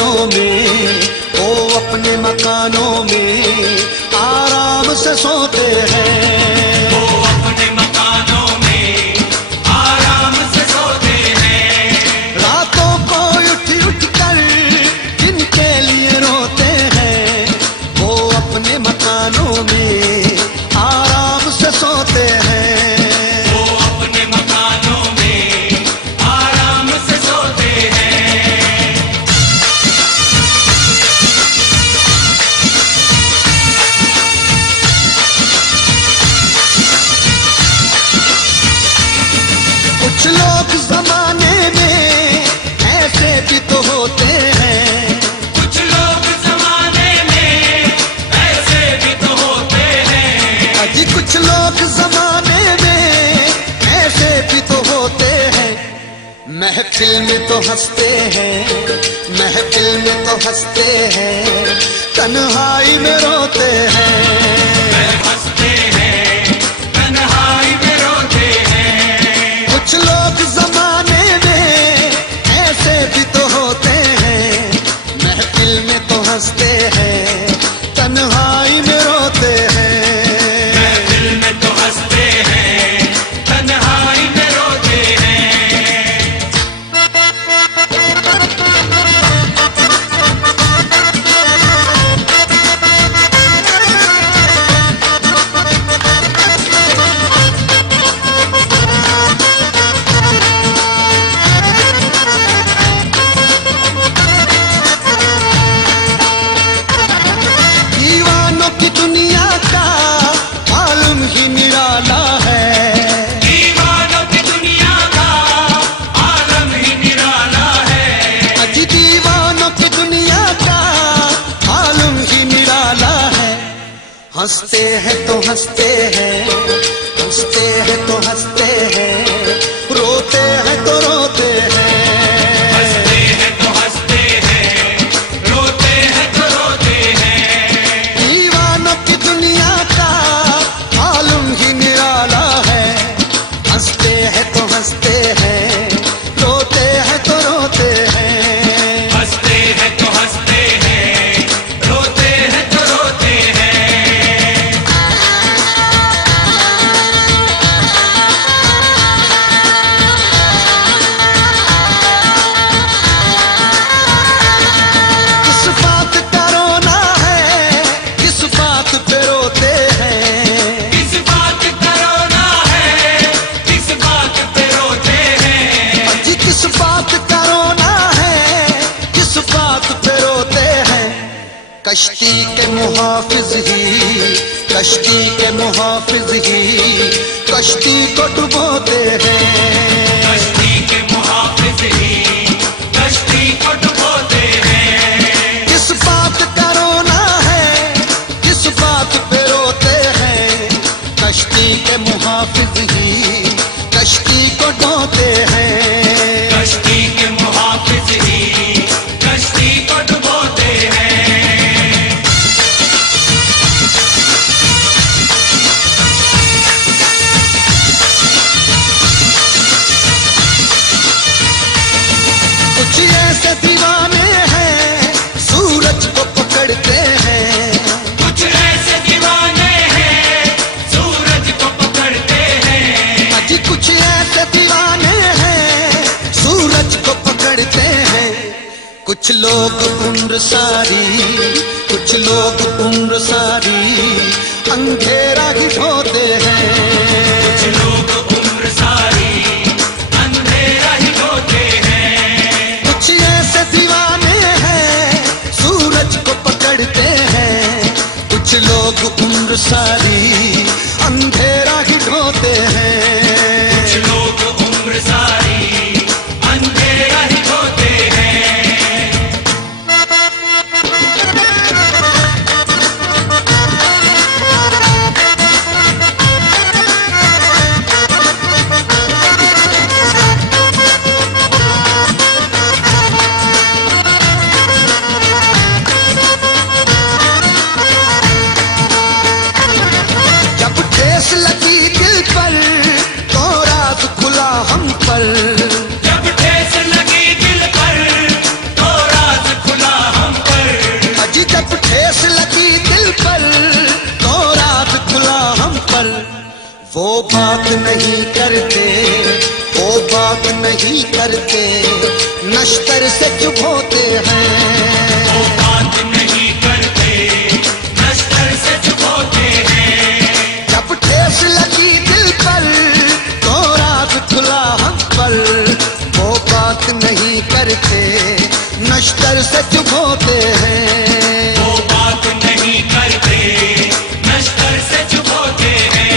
मकानों में, वो अपने मकानों में आराम से सोते हैं। वो अपने मकानों में आराम से सोते हैं। रातों को उठ उठ कर जिनके लिए रोते हैं, वो अपने मकानों में आराम से सोते हैं। कुछ लोग जमाने में ऐसे भी तो होते हैं, कुछ लोग जमाने में ऐसे भी तो होते हैं। अजी कुछ लोग जमाने में ऐसे भी तो होते हैं। महफिल में तो हंसते हैं, महफिल में तो हंसते हैं, तन्हाई में रोते हैं। हंसते हैं, तन्हाई में रोते हैं। कुछ लोग जमाने में ऐसे भी तो होते हैं, महफिल में तो हंसते हैं, तन्हाई में रोते हैं। महफिल में तो हंसते हैं, तन्हाई में रोते हैं। दुनिया का आलम ही निराला है, दीवानों की दुनिया का आलम ही निराला है। अजी दीवानों की दुनिया का आलम ही निराला है। हंसते हैं तो हंसते हैं, हंसते हैं तो हंसते हैं, रोते हैं तो रोते हैं। हंसते हैं तो हंसते हैं, रोते हैं तो रोते हैं। दीवानों की दुनिया का आलम ही निराला है। हंसते हैं तो हंसते हैं, रोते हैं तो रोते हैं। हंसते हैं तो हंसते हैं, रोते हैं तो रोते हैं। किस बात का रोना है, किस बात पे रोते हैं। किस बात का रोना है, किस बात पे रोते हैं। जी किस बात का रोना है, किस बात पे रोते हैं। कश्ती के मुहाफिज ही, कश्ती के मुहाफिज ही कश्ती को डुबोते हैं। कश्ती के मुहाफिज ही कश्ती को डुबोते हैं। किस बात का रोना है, किस बात पे रोते हैं। कश्ती के मुहाफिज ही कश्ती को डुबोते हैं। कश्ती के मुहाफिज ही कश्ती को डुबोते हैं। कुछ ऐसे दीवाने हैं सूरज को पकड़ते हैं, कुछ ऐसे दीवाने हैं सूरज को पकड़ते हैं। अजी कुछ ऐसे दीवाने हैं सूरज को पकड़ते हैं। कुछ लोग उम्र सारी, कुछ लोग उम्र सारी अंधेरा ही ढोते हैं। कुछ लोग उम्र सारी अंधेरा ही ढोते हैं। कुछ ऐसे दीवाने हैं सूरज को पकड़ते हैं। कुछ लोग उम्र सारी अंधेरा ही ढोते हैं। कुछ लोग उम्र सारी अंधेरा ही ढोते हैं। बात नहीं करते, वो बात नहीं करते, नश्तर से चुप होते हैं। वो बात नहीं करते, नश्तर से चुप होते हैं। जब ठेस लगी दिल पर तो राज खुला हम पर, वो बात नहीं करते, नश्तर से चुप होते हैं। वो बात नहीं करते, नश्तर से चुप होते हैं।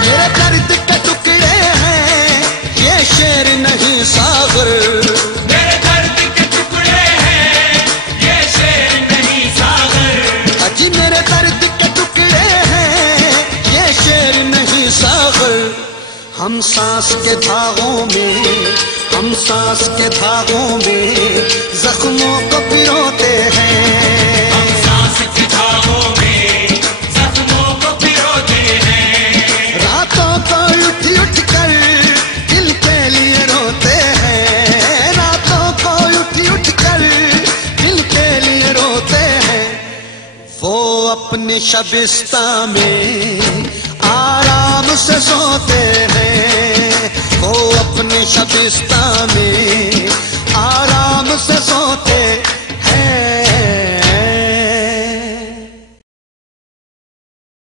मेरे दर्द के टुकड़े हैं ये शेर नहीं सागर, मेरे दर्द के टुकड़े हैं ये शेर नहीं सागर। अजी मेरे दर्द के टुकड़े हैं ये शेर नहीं सागर। हम सांस के धागों में, हम सांस के धागों में जख्मों को पिरोते हैं। हम सांस के धागों में जख्मों को पिरोते हैं। रातों को उठ उठ कर दिल के लिए रोते हैं, रातों को उठ उठ कर दिल के लिए रोते हैं। वो अपने शबिस्ता में आराम से सोते हैं, वो अपने शबिस्ता में